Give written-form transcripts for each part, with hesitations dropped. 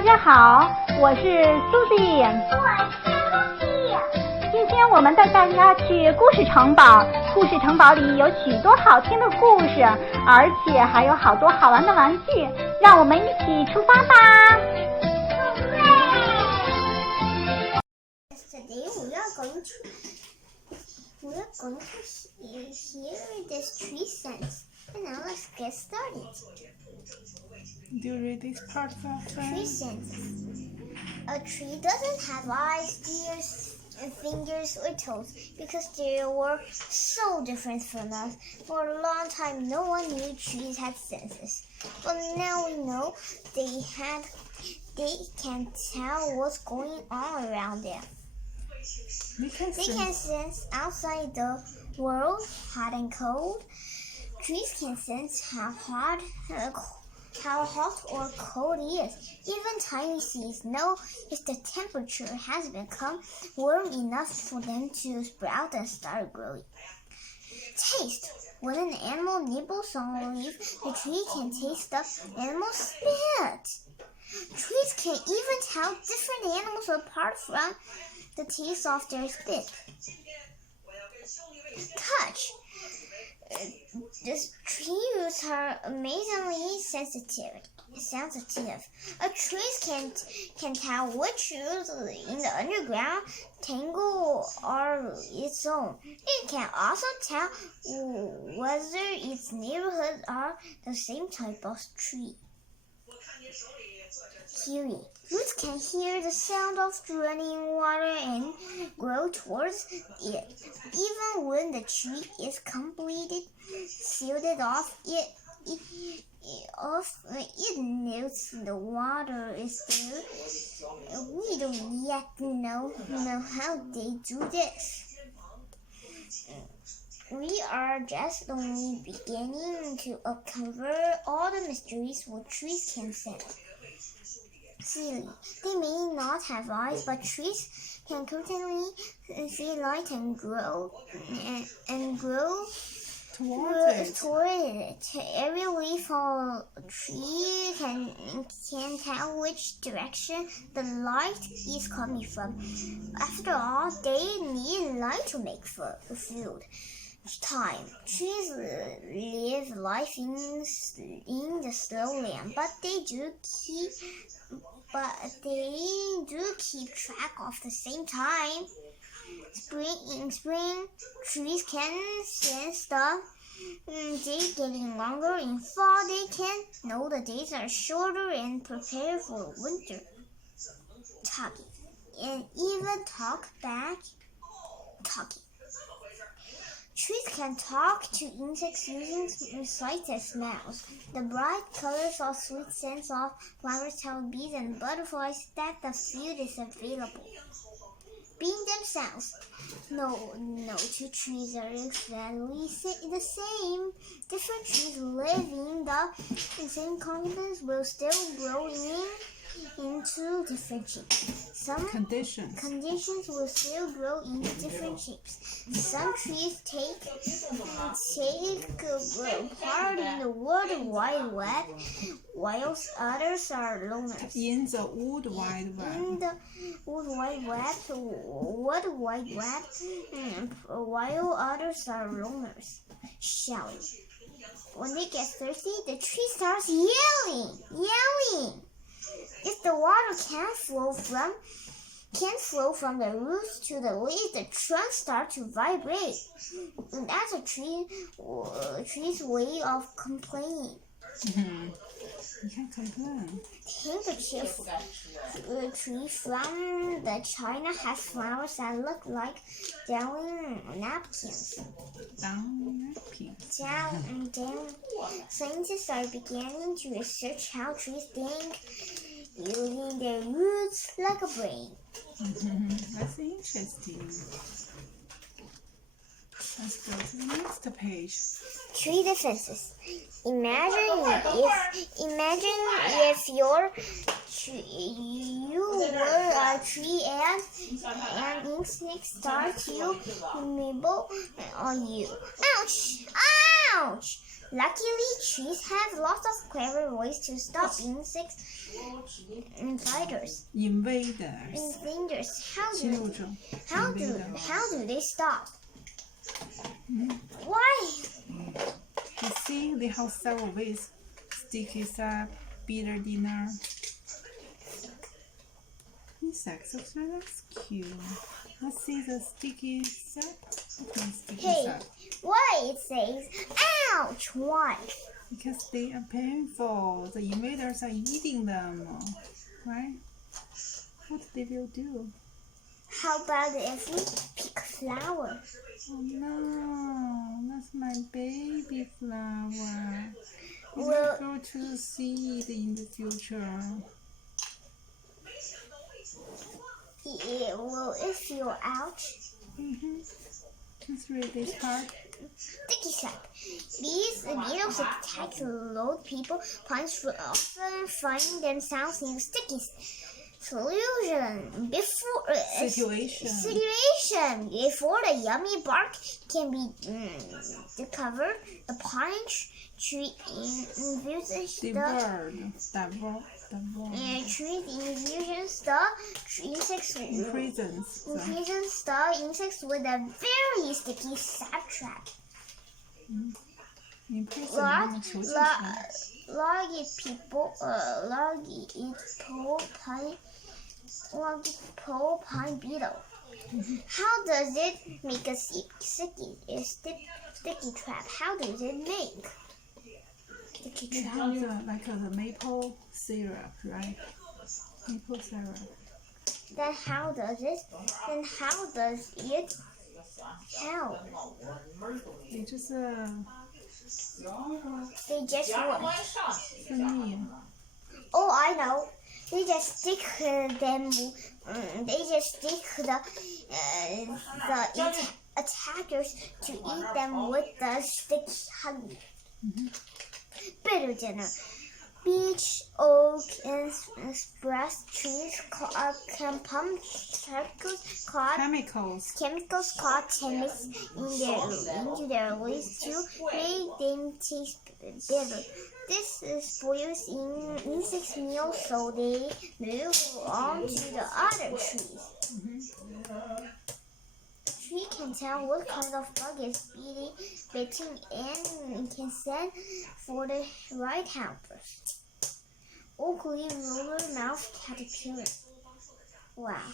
大家好，我是苏迪。今天我们带大家去故事城堡，故事城堡里有许多好听的故事，而且还有好多好玩的玩具，让我们一起出发吧。Today we are going to hear this tree sense. And now let's get started. Do you read this part first? Tree sense. A tree doesn't have eyes, ears, fingers, or toes because they were so different from us. For a long time, no one knew trees had senses. But now we know they can tell what's going on around them. They can sense outside the world, hot and cold. Trees can sense how hot or cold it is. Even tiny seeds know if the temperature has become warm enough for them to sprout and start growing. Taste. When an animal nibbles on a leaf, the tree can taste the animal's spit. Trees can even tell different animals apart from the taste of their spit. Touch. The tree roots are amazingly sensitive. A tree can tell which roots in the underground tangle are its own. It can also tell whether its neighborhoods are the same type of tree. Hearing. Roots can hear the sound of running water and grow towards it. Even when the tree is completely sealed off, it knows the water is there. We don't yet know how they do this. We are just only beginning to uncover all the mysteries what trees can sense. Silly. They may not have eyes, but trees can constantly see light and grow toward it. Every leaf on a tree can tell which direction the light is coming from. After all, they need light to make food. Time. Trees live life in the slow land, but they do keep track of the same time. In spring, trees can sense the day getting longer. In fall, they can know the days are shorter and prepare for winter. Talking. And even talk back. Talking. Trees can talk to insects using sights and smells. The bright colors of sweet scents of flowers tell bees and butterflies that the food is available. Being themselves. No two trees are exactly the same. Different trees live in the same continents will still grow into different shapes. Some conditions will still grow into different shapes. Some trees take part in the World Wide Web, while others are loners. In the World Wide Web. While others are loners. Shouting. When they get thirsty, the tree starts yelling. If the water can't flow from the roots to the leaves, the trunk starts to vibrate. That's a tree's way of complaining. You can complain. Handkerchief tree from the China has flowers that look like down napkins. Scientists are beginning to research how trees think, using their roots like a brain. That's interesting. Let's go to the next page. Tree defenses. Imagine if you were a tree and an insect starts to nibble on you. Ouch! Ouch! Luckily, trees have lots of clever ways to stop insect invaders. Invaders. 侵入者。How do they stop? Why? You see, they have several ways. Sticky sap, bitter dinner. Insects, that's cute. Let's see the sticky sap. Okay, sticky Hey, sap. why it says, ouch, why? Because they are painful. The invaders are eating them. Right? What they will do? How about if we pick a flower? Oh no, that's my baby flower. It will Well- grow to seed in the future. Will it feel ouch? Let's read this part. Sticky sap. These needles attack the load people punch often find themselves in a sticky situation before the yummy bark can be covered. A punch tree infuses the insects Imprisons them. imprisons the insects with a very sticky sap trap. Imprisonment 囚禁权。Log pine beetle. How does it make a sticky trap? How does it make sticky It trap? has like the maple syrup, right? Maple syrup. Then how does it help? They just They just what? 分泌。 Oh, I know. They just stick them. They just stick the attackers to eat them with the sticky honey. Bitter dinner. Beech, oak, and spruce trees can pump chemicals called termites into their leaves to make them taste bitter. This spoils insects' meal, so they move on to the other trees. Tree can tell what kind of bug is biting and can send for the right helpers. Oak leaf roller mouth caterpillar. Wow.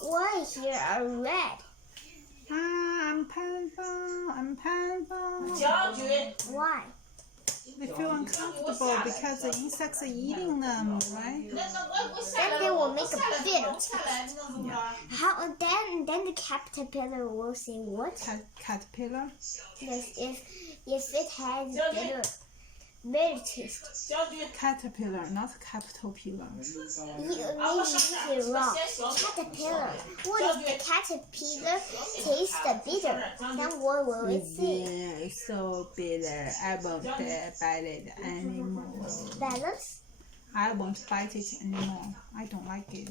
Why here are red? I'm painful. Why? They feel uncomfortable because the insects are eating them, right? Then they will make a bitter taste. How then the caterpillar will say what? Caterpillar? Yes, if it has bitter taste. Caterpillar, not capital pillar. Maybe you're wrong. Caterpillar. What if the caterpillar tastes bitter? Then what will it say? Yeah, so bitter. I won't bite it anymore. Balance? I won't bite it anymore. I don't like it.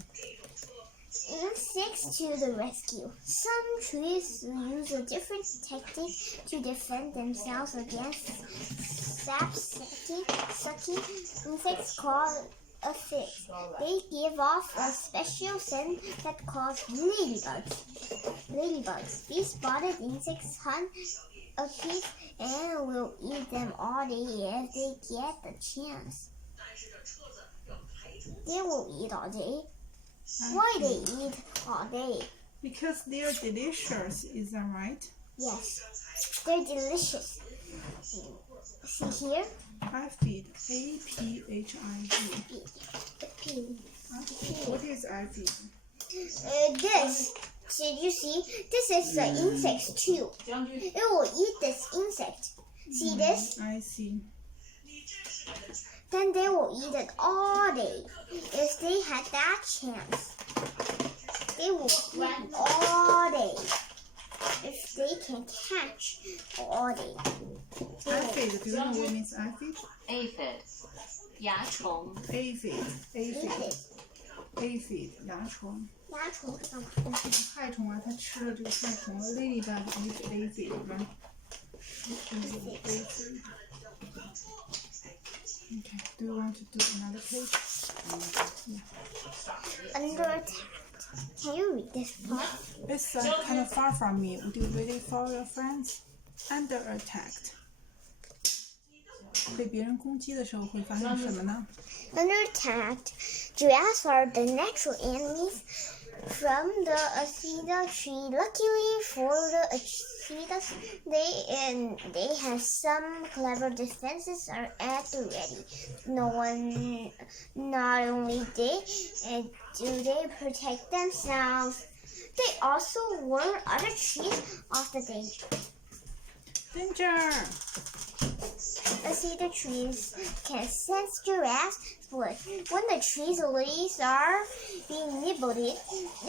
Insects to the rescue. Some trees use a different technique to defend themselves against sap-sucking insects called aphids. They give off a special scent that calls ladybugs. These spotted insects hunt aphids and will eat them all day if they get the chance. They will eat all day. Why they eat all day? Because they're delicious, is that right? Yes, they're delicious. See here? Aphid. A-P-H-I-D. What is aphid? This. Did you see? This is the insect too. It will eat this insect. See this? I see. Then they will eat it all day. If they had that chance, they will eat all day. If they can catch all day. Aphid, do you know what means aphid? aphid 蚜虫 Aphid, 蚜虫。蚜虫是干嘛？害虫啊，它吃了这个害虫。Ladybug is aphid, right? Okay, do you want to do another page? Yeah. Under attack. Can you read this part? It's kind of far from me. Would you read it for your friends? Under attacked. 被别人攻击的时候会发生什么呢？ Under attack, giraffes are the natural enemies from the cedar tree. Luckily for the cedars, they have some clever defenses are at the ready. Not only do they protect themselves, they also warn other trees of the danger. Danger! The cedar trees can sense giraffes' foot. When the tree's leaves are being nibbled, it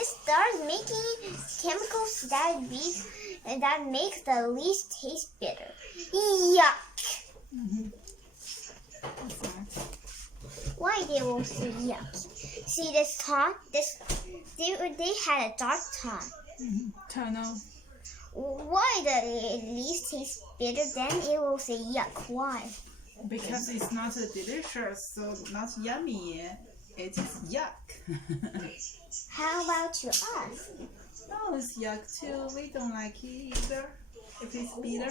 starts making chemicals that make the leaves taste bitter. Yuck! What's that? Why they will say yuck? See this thought? They had a dark thought. Tunnel. Why the leaves taste bitter? Then it will say yuck. Why? Because it's not delicious, so not yummy. It is yuck. How about to us? No, it's yuck too. We don't like it either. If it's bitter.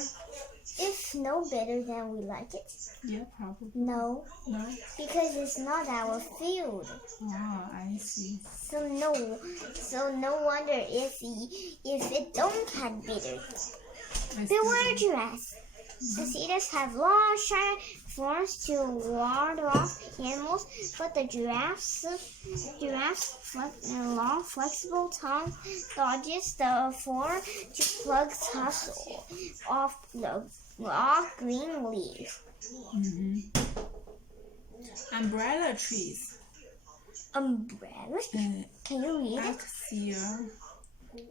If no bitter, then we like it. Yeah, probably. No, No? because it's not our field. Oh, I see. So no wonder if it don't have bitter. Beware giraffes. The cedars have long, sharp thorns to ward off animals, but the giraffe's long, flexible tongue dodges the thorn to pluck tussle off the raw green leaves. Umbrella trees. Umbrellas? Can you read it? Axial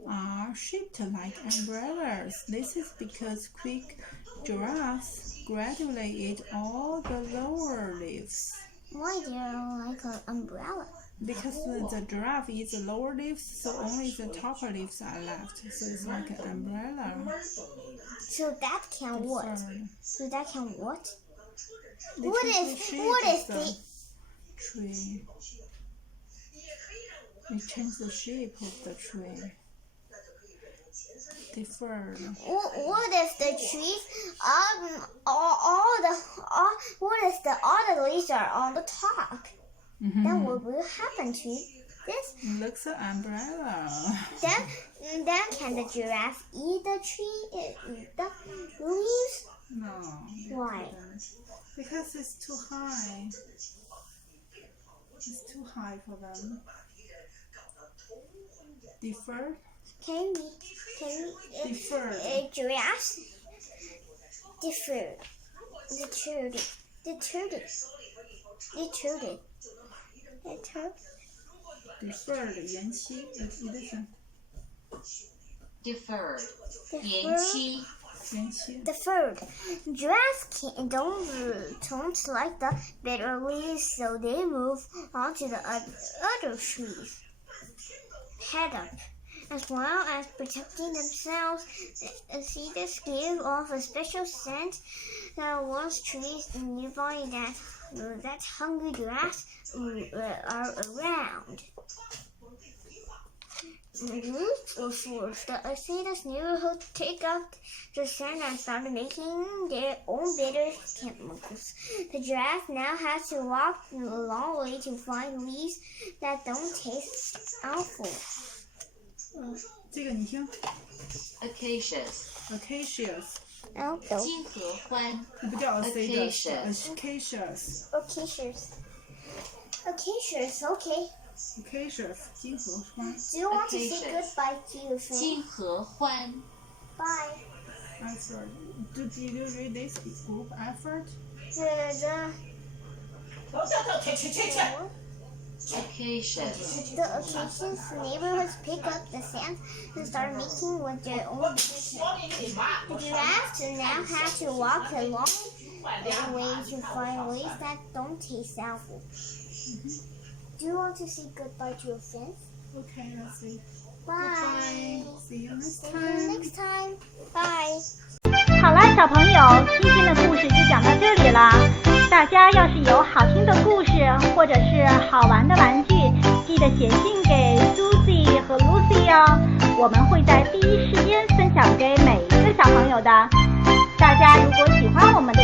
are shaped like umbrellas. This is because quick giraffes gradually eat all the lower leaves. Why they're like an umbrella? Because the giraffe eats the lower leaves, so only the topper leaves are left. So it's like an umbrella. So that can what? Deferred. So that can what? They What change if the what shape if of they the tree? They change the shape of the tree. Deferred. what if the trees what if all the leaves are on the top? Then what will happen to this? It looks an umbrella. Then can the giraffe eat the tree? Eat the leaves? No. Why? Because it's too high. It's too high for them. Deferred? Can Deferred. giraffes deferred? Deterred. Deferred 延期 edition. deferred 延期 延期 Deferred. Giraffes don't like the bitter leaves, so they move on to the other trees. Head up. As well as protecting themselves, the cedars give off a special scent that warns trees nearby that hungry giraffes are around. Groups of fools, the cedars neighborhood take up the scent and start making their own bitter chemicals. The giraffe now has to walk a long way to find leaves that don't taste awful. 这个你听 acacious Acacious 金合欢这不叫 Acacious Acacious Acacias, okay. Acacious 金合欢 Do you want to say Acacias. goodbye to your friend? 金合欢 Bye. Effort. Did you read this group effort? acacious The Acacias neighborhoods pick up the scent and start making with their own business. The giraffes now have to walk a long way to find leaves that don't taste awful. Do you want to say goodbye to your friends? Okay, let's see. Bye. See you next See you time. next time. Bye. 好了，小朋友，今天的故事就讲到这里了。大家要是有好听的故事或者是好玩的玩具，记得写信给 Susie 和 Lucy 哦，我们会在第一时间分享给每一个小朋友的。大家如果喜欢我们的